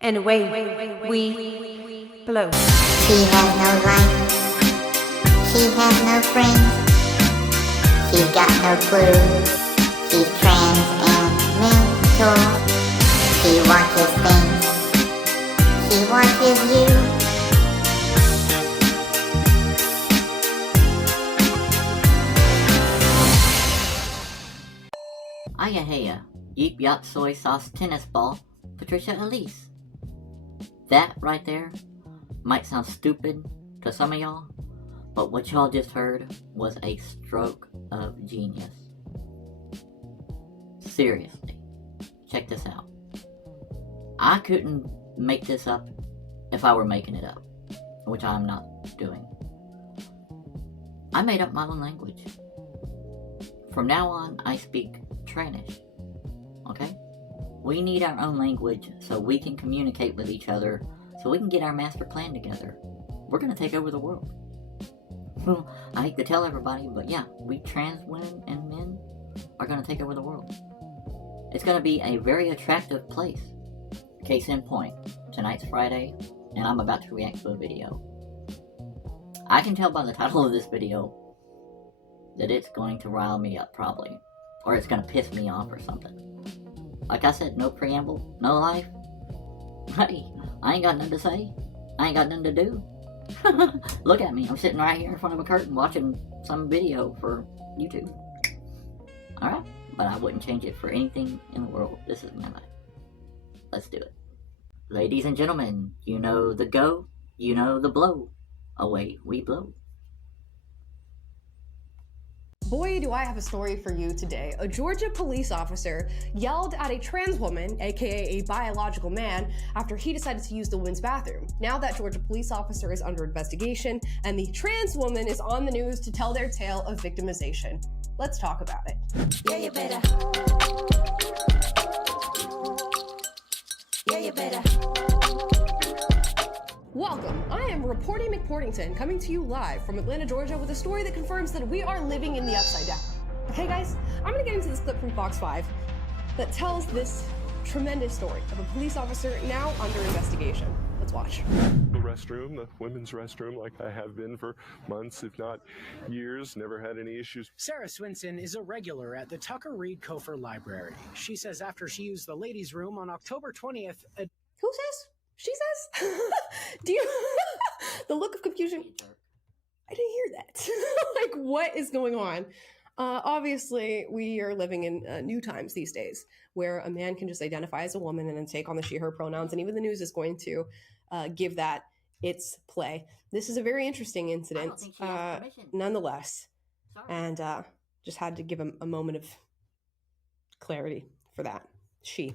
and away we blow. She has no life, she has no friends, she's got no clue, she's trans and mental. She watches things, she watches you. Hiya heya, yeep yacht soy sauce tennis ball, PaTricia Elise. That right there might sound stupid to some of y'all, but what y'all just heard was a stroke of genius. Seriously, check this out. I couldn't make this up if I were making it up, which I'm not doing. I made up my own language. From now on, I speak Tranish. Okay? We need our own language so we can communicate with each other, so we can get our master plan together. We're gonna take over the world. I hate to tell everybody, but yeah, we trans women and men are gonna take over the world. It's gonna be a very attractive place. Case in point, tonight's Friday, and I'm about to react to a video. I can tell by the title of this video that it's going to rile me up, probably. Or it's gonna piss me off or something. Like I said, no preamble, no life. Hey, I ain't got nothing to say. I ain't got nothing to do. Look at me, I'm sitting right here in front of a curtain watching some video for YouTube. Alright, but I wouldn't change it for anything in the world. This is my life. Let's do it. Ladies and gentlemen, you know the go, you know the blow. Away we blow. Boy, do I have a story for you today. A Georgia police officer yelled at a trans woman, aka a biological man, after he decided to use the women's bathroom. Now that Georgia police officer is under investigation, and the trans woman is on the news to tell their tale of victimization. Let's talk about it. Yeah, you better. Yeah, you better. Welcome, I am Reporting McPortington, coming to you live from Atlanta, Georgia, with a story that confirms that we are living in the upside down. Okay guys, I'm gonna get into this clip from Fox 5 that tells this tremendous story of a police officer now under investigation. Let's watch. The restroom, the women's restroom, like I have been for months, if not years, never had any issues. Sarah Swinson is a regular at the Tucker Reed Kofer Library. She says after she used the ladies' room on October 20th, Who says? She says? Do you... The look of confusion. I didn't hear that. Like, what is going on? Obviously, we are living in new times these days where a man can just identify as a woman and then take on the she, her pronouns. And even the news is going to give that its play. This is a very interesting incident, nonetheless. Sorry. And just had to give a moment of clarity for that. She.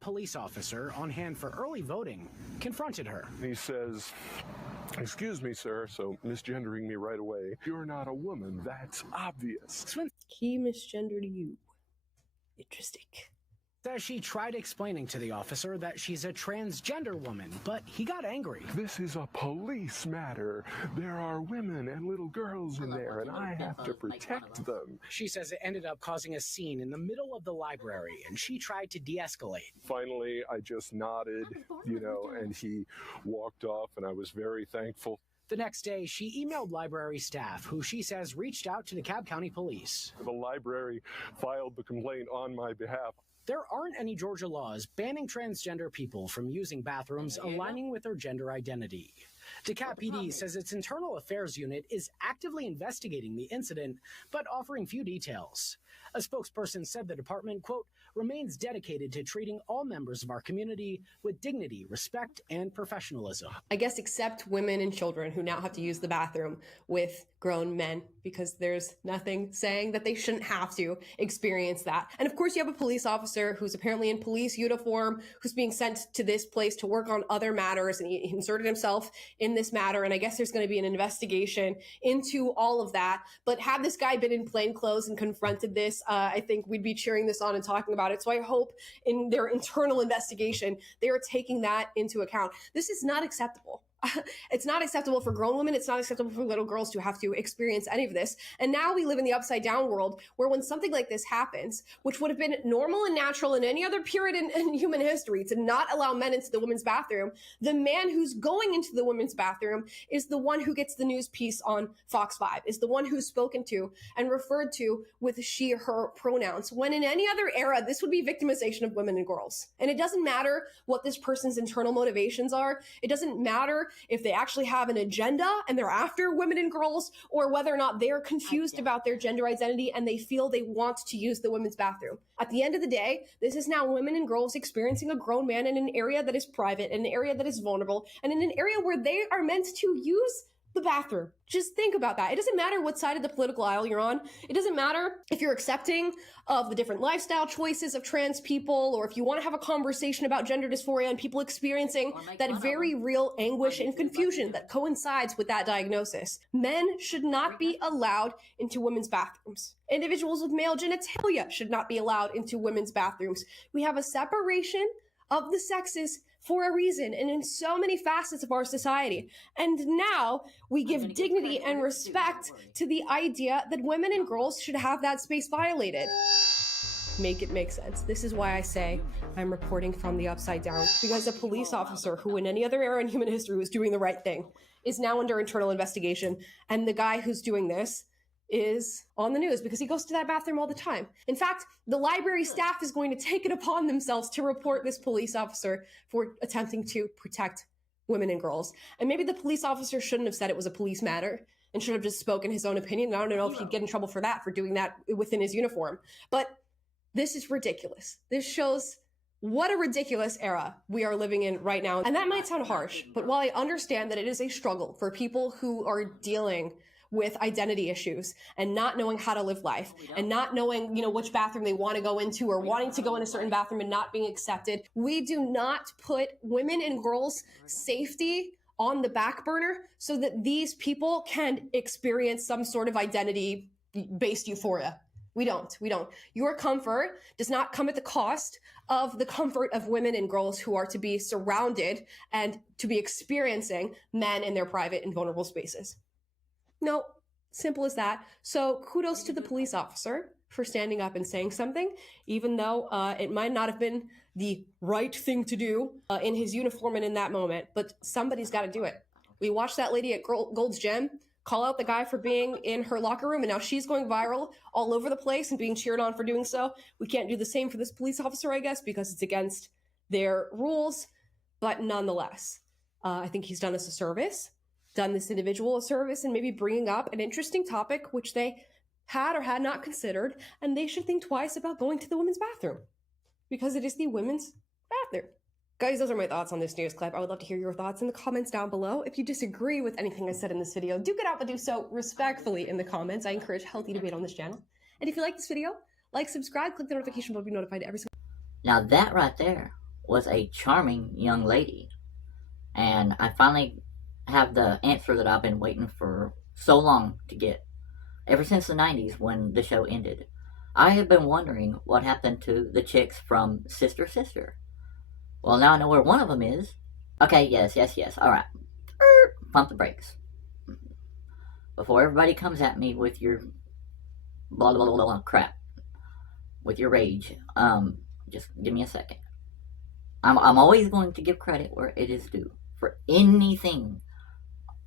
police officer on hand for early voting confronted her. He says, "Excuse me, sir," so misgendering me right away. "You're not a woman, that's obvious." He misgendered you. Interesting. Says she tried explaining to the officer that she's a transgender woman, but he got angry. "This is a police matter. There are women and little girls in there, and I have to protect them." She says it ended up causing a scene in the middle of the library, and she tried to de-escalate. Finally, I just nodded, and he walked off, and I was very thankful. The next day, she emailed library staff, who she says reached out to the DeKalb County Police. The library filed the complaint on my behalf. There aren't any Georgia laws banning transgender people from using bathrooms aligning with their gender identity. DeKalb PD says its internal affairs unit is actively investigating the incident, but offering few details. A spokesperson said the department, quote, remains dedicated to treating all members of our community with dignity, respect, and professionalism. I guess except women and children who now have to use the bathroom with grown men, because there's nothing saying that they shouldn't have to experience that. And of course, you have a police officer who's apparently in police uniform, who's being sent to this place to work on other matters, and he inserted himself in this matter. And I guess there's going to be an investigation into all of that. But had this guy been in plain clothes and confronted this, I think we'd be cheering this on and talking about it. So I hope in their internal investigation, they are taking that into account. This is not acceptable. It's not acceptable for grown women. It's not acceptable for little girls to have to experience any of this. And now we live in the upside down world where when something like this happens, which would have been normal and natural in any other period in human history to not allow men into the women's bathroom, the man who's going into the women's bathroom is the one who gets the news piece on Fox 5, is the one who's spoken to and referred to with she, her pronouns. When in any other era, this would be victimization of women and girls. And it doesn't matter what this person's internal motivations are. It doesn't matter if they actually have an agenda and they're after women and girls, or whether or not they're confused about their gender identity and they feel they want to use the women's bathroom. At the end of the day, this is now women and girls experiencing a grown man in an area that is private, in an area that is vulnerable, and in an area where they are meant to use the bathroom. Just think about that. It doesn't matter what side of the political aisle you're on. It doesn't matter if you're accepting of the different lifestyle choices of trans people, or if you want to have a conversation about gender dysphoria and people experiencing that very real anguish and confusion that coincides with that diagnosis. Men should not be allowed into women's bathrooms. Individuals with male genitalia should not be allowed into women's bathrooms. We have a separation of the sexes for a reason, and in so many facets of our society. And now we give dignity and respect to the idea that women and girls should have that space violated. Make it make sense. This is why I say I'm reporting from the upside down, because a police officer who in any other era in human history was doing the right thing is now under internal investigation, and the guy who's doing this is on the news because he goes to that bathroom all the time. In fact, the library staff is going to take it upon themselves to report this police officer for attempting to protect women and girls. And maybe the police officer shouldn't have said it was a police matter and should have just spoken his own opinion. I don't know if he'd get in trouble for that, for doing that within his uniform. But this is ridiculous. This shows what a ridiculous era we are living in right now. And that might sound harsh, but while I understand that it is a struggle for people who are dealing with identity issues and not knowing how to live life and not knowing, which bathroom they want to go into, or wanting to go in a certain bathroom and not being accepted. We do not put women and girls' safety on the back burner so that these people can experience some sort of identity-based euphoria. We don't. Your comfort does not come at the cost of the comfort of women and girls who are to be surrounded and to be experiencing men in their private and vulnerable spaces. No, simple as that. So kudos to the police officer for standing up and saying something, even though it might not have been the right thing to do in his uniform and in that moment, but somebody's got to do it. We watched that lady at Gold's Gym call out the guy for being in her locker room, and now she's going viral all over the place and being cheered on for doing so. We can't do the same for this police officer, I guess, because it's against their rules, but nonetheless, I think he's done us a service. Done this individual a service, and maybe bringing up an interesting topic which they had or had not considered, and they should think twice about going to the women's bathroom because it is the women's bathroom. Guys, those are my thoughts on this news clip. I would love to hear your thoughts in the comments down below. If you disagree with anything I said in this video, do get out, but do so respectfully in the comments. I encourage healthy debate on this channel. And if you like this video, like, subscribe, click the notification bell to be notified every single. Now that right there was a charming young lady, and I finally have the answer that I've been waiting for so long to get. Ever since the 90s when the show ended, I have been wondering what happened to the chicks from Sister Sister. Well, now I know where one of them is. Okay, yes, alright. Pump the brakes. Before everybody comes at me with your blah blah blah, blah crap, with your rage, just give me a second. I'm always going to give credit where it is due. For anything.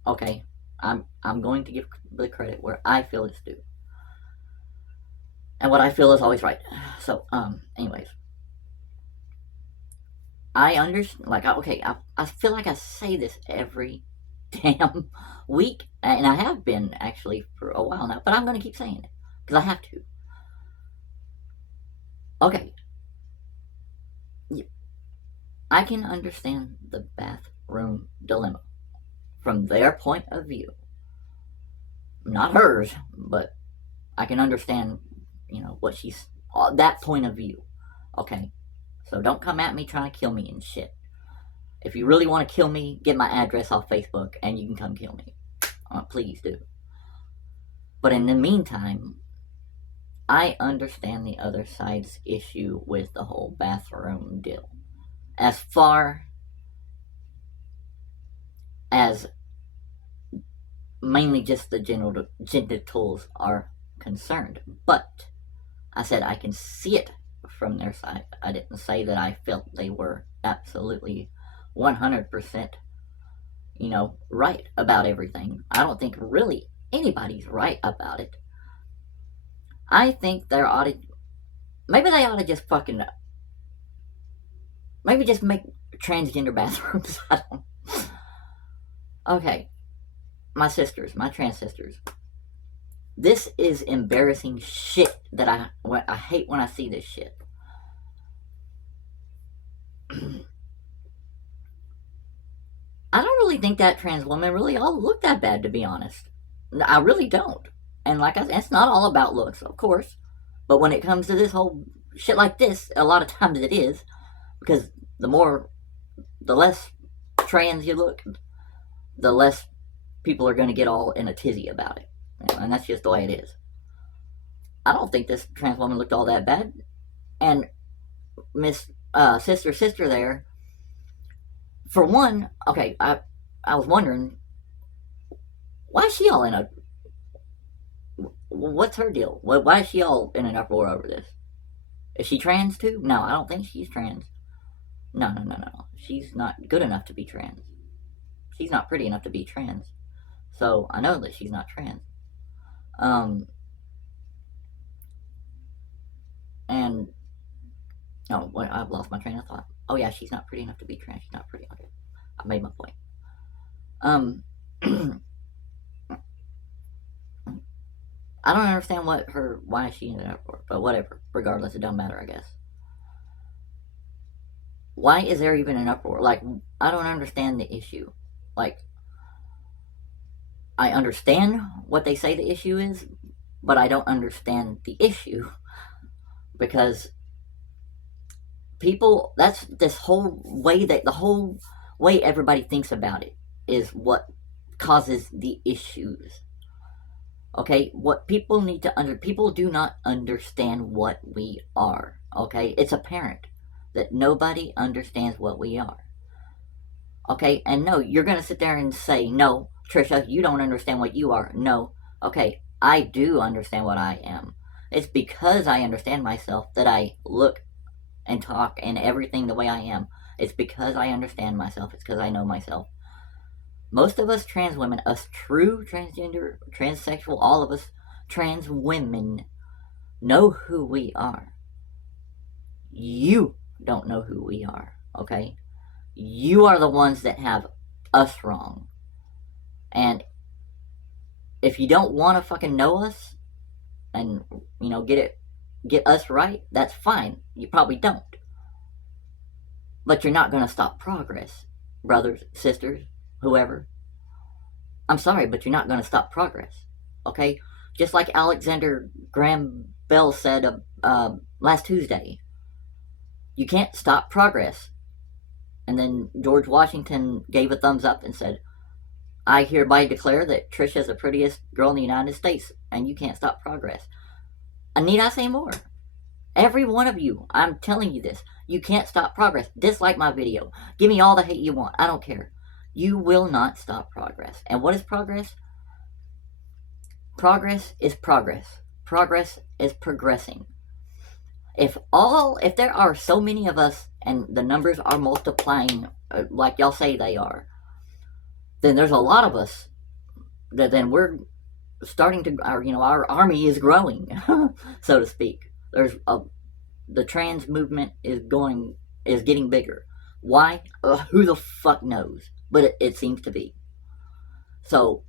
Okay, I'm going to give the credit where I feel it's due. And what I feel is always right. So, anyways. I understand, I feel like I say this every damn week. And I have been, actually, for a while now. But I'm going to keep saying it. Because I have to. Okay. I can understand the bathroom dilemma. From their point of view. Not hers, but I can understand, what she's, that point of view. Okay, so don't come at me trying to kill me and shit. If you really want to kill me, get my address off Facebook and you can come kill me. Please do. But in the meantime, I understand the other side's issue with the whole bathroom deal. As far as mainly just the genitals are concerned. But I said I can see it from their side. I didn't say that I felt they were absolutely 100%, right about everything. I don't think really anybody's right about it. I think maybe they ought to just maybe just make transgender bathrooms. I don't. Okay, my trans sisters. This is embarrassing shit that I hate when I see this shit. I don't really think that trans women really all look that bad, to be honest. I really don't. And like I said, it's not all about looks, of course. But when it comes to this whole shit like this, a lot of times it is. Because the less trans you look, the less people are going to get all in a tizzy about it. And that's just the way it is. I don't think this trans woman looked all that bad. And Miss Sister there, for one, okay, I was wondering, why is she all in a... What's her deal? Why is she all in an uproar over this? Is she trans too? No, I don't think she's trans. No. She's not good enough to be trans. She's not pretty enough to be trans. So, I know that she's not trans. I've lost my train of thought. Oh yeah, she's not pretty enough to be trans. She's not pretty. Okay, I made my point. I don't understand why she ended up for, but whatever. Regardless, it doesn't matter, I guess. Why is there even an uproar? Like, I don't understand the issue. Like, I understand what they say the issue is, but I don't understand the issue. Because people, the whole way everybody thinks about it is what causes the issues. Okay, what people need to people do not understand what we are. Okay, it's apparent that nobody understands what we are. Okay, and no, you're gonna sit there and say, no, Trisha, you don't understand what you are. No, okay, I do understand what I am. It's because I understand myself that I look and talk and everything the way I am. It's because I understand myself. It's because I know myself. Most of us trans women, us true transgender, transsexual, all of us trans women know who we are. You don't know who we are, okay? You are the ones that have us wrong. And if you don't want to fucking know us and, get us right, that's fine. You probably don't. But you're not going to stop progress, brothers, sisters, whoever. I'm sorry, but you're not going to stop progress, okay? Just like Alexander Graham Bell said last Tuesday, you can't stop progress. And then George Washington gave a thumbs up and said, I hereby declare that Tricia is the prettiest girl in the United States, and you can't stop progress. And need I say more? Every one of you, I'm telling you this, you can't stop progress. Dislike my video. Give me all the hate you want. I don't care. You will not stop progress. And what is progress? Progress is progress. Progress is progressing. If there are so many of us and the numbers are multiplying like y'all say they are, then there's a lot of us that then we're starting to, our army is growing, so to speak. The trans movement is getting bigger. Why? Who the fuck knows? But it seems to be. So,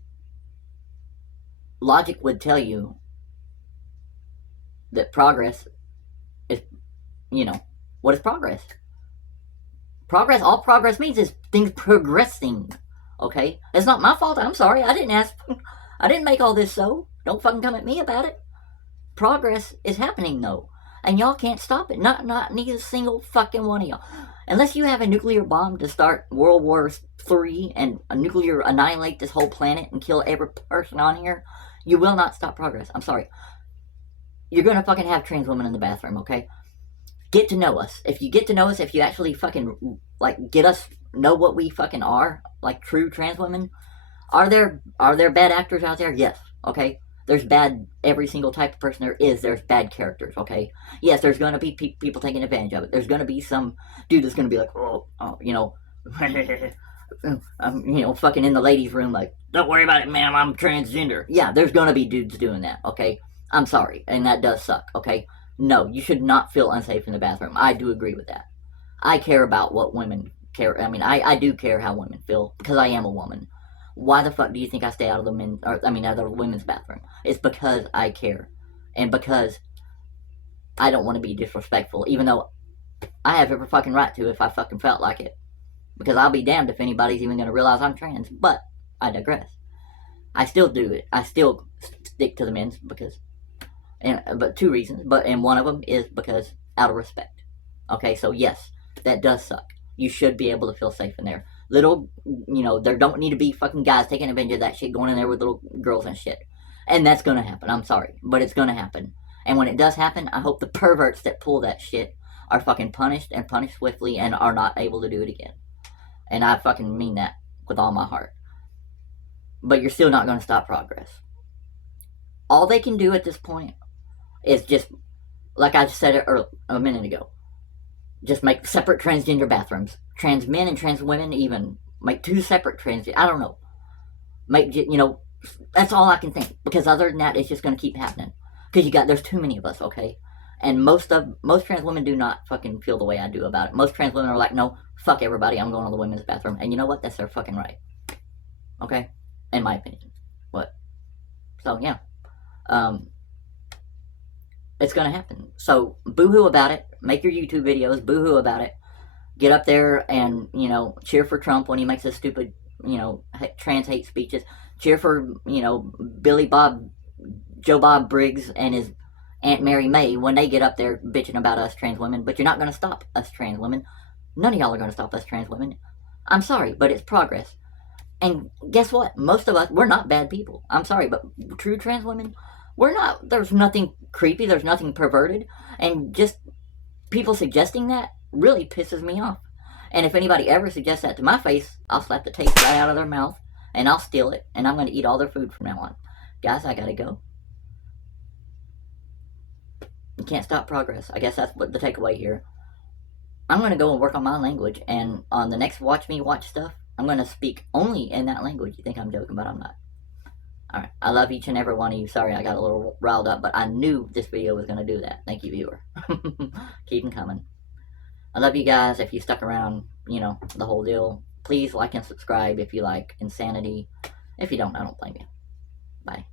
logic would tell you that progress is, what is progress? All progress means is things progressing, okay? It's not my fault, I'm sorry, I didn't make all this so. Don't fucking come at me about it. Progress is happening though, and y'all can't stop it, not neither single fucking one of y'all. Unless you have a nuclear bomb to start World War III and annihilate this whole planet and kill every person on here, you will not stop progress. I'm sorry. You're gonna fucking have trans women in the bathroom, okay? Get to know us. If you get to know us, if you actually fucking, get us know what we fucking are, like true trans women, are there bad actors out there? Yes, okay? There's bad, every single type of person there is, there's bad characters, okay? Yes, there's gonna be people taking advantage of it. There's gonna be some dude that's gonna be like, you know, you know, fucking in the ladies' room, like, don't worry about it, ma'am, I'm transgender. Yeah, there's gonna be dudes doing that, okay? I'm sorry, and that does suck, okay? No, you should not feel unsafe in the bathroom. I do agree with that. I care about what women care. I mean, I do care how women feel, because I am a woman. Why the fuck do you think I stay out of out of the women's bathroom? It's because I care. And because I don't want to be disrespectful, even though I have every fucking right to if I fucking felt like it. Because I'll be damned if anybody's even going to realize I'm trans. But I digress. I still do it. I still stick to the men's because, but 2 reasons. And one of them is because out of respect. Okay, so yes, that does suck. You should be able to feel safe in there. Little, you know, there don't need to be fucking guys taking advantage of that shit, going in there with little girls and shit. And that's gonna happen. I'm sorry, but it's gonna happen. And when it does happen, I hope the perverts that pull that shit are fucking punished, and punished swiftly, and are not able to do it again. And I fucking mean that with all my heart. But you're still not gonna stop progress. All they can do at this point is just, like I said it a minute ago, just make separate transgender bathrooms. Trans men and trans women, even. Make 2 separate I don't know. Make, you know, that's all I can think. Because other than that, it's just going to keep happening. Because there's too many of us, okay? And most trans women do not fucking feel the way I do about it. Most trans women are like, no, fuck everybody, I'm going to the women's bathroom. And you know what? That's their fucking right. Okay? In my opinion. What? So, yeah. It's going to happen. So, boo-hoo about it. Make your YouTube videos. Boo-hoo about it. Get up there and, you know, cheer for Trump when he makes his stupid, you know, trans hate speeches. Cheer for, you know, Joe Bob Briggs and his Aunt Mary May when they get up there bitching about us trans women. But you're not going to stop us trans women. None of y'all are going to stop us trans women. I'm sorry, but it's progress. And guess what? Most of us, we're not bad people. I'm sorry, but true trans women, we're not. There's nothing creepy. There's nothing perverted. And just people suggesting that really pisses me off. And if anybody ever suggests that to my face, I'll slap the taste right out of their mouth, and I'll steal it, and I'm going to eat all their food from now on. Guys, I gotta go. You can't stop progress. I guess that's what the takeaway here. I'm going to go and work on my language, and on the next Watch Me Watch stuff, I'm going to speak only in that language. You think I'm joking, but I'm not. Alright, I love each and every one of you. Sorry I got a little riled up, but I knew this video was going to do that. Thank you, viewer. Keep them coming. I love you guys. If you stuck around, you know, the whole deal, please like and subscribe if you like insanity. If you don't, I don't blame you. Bye.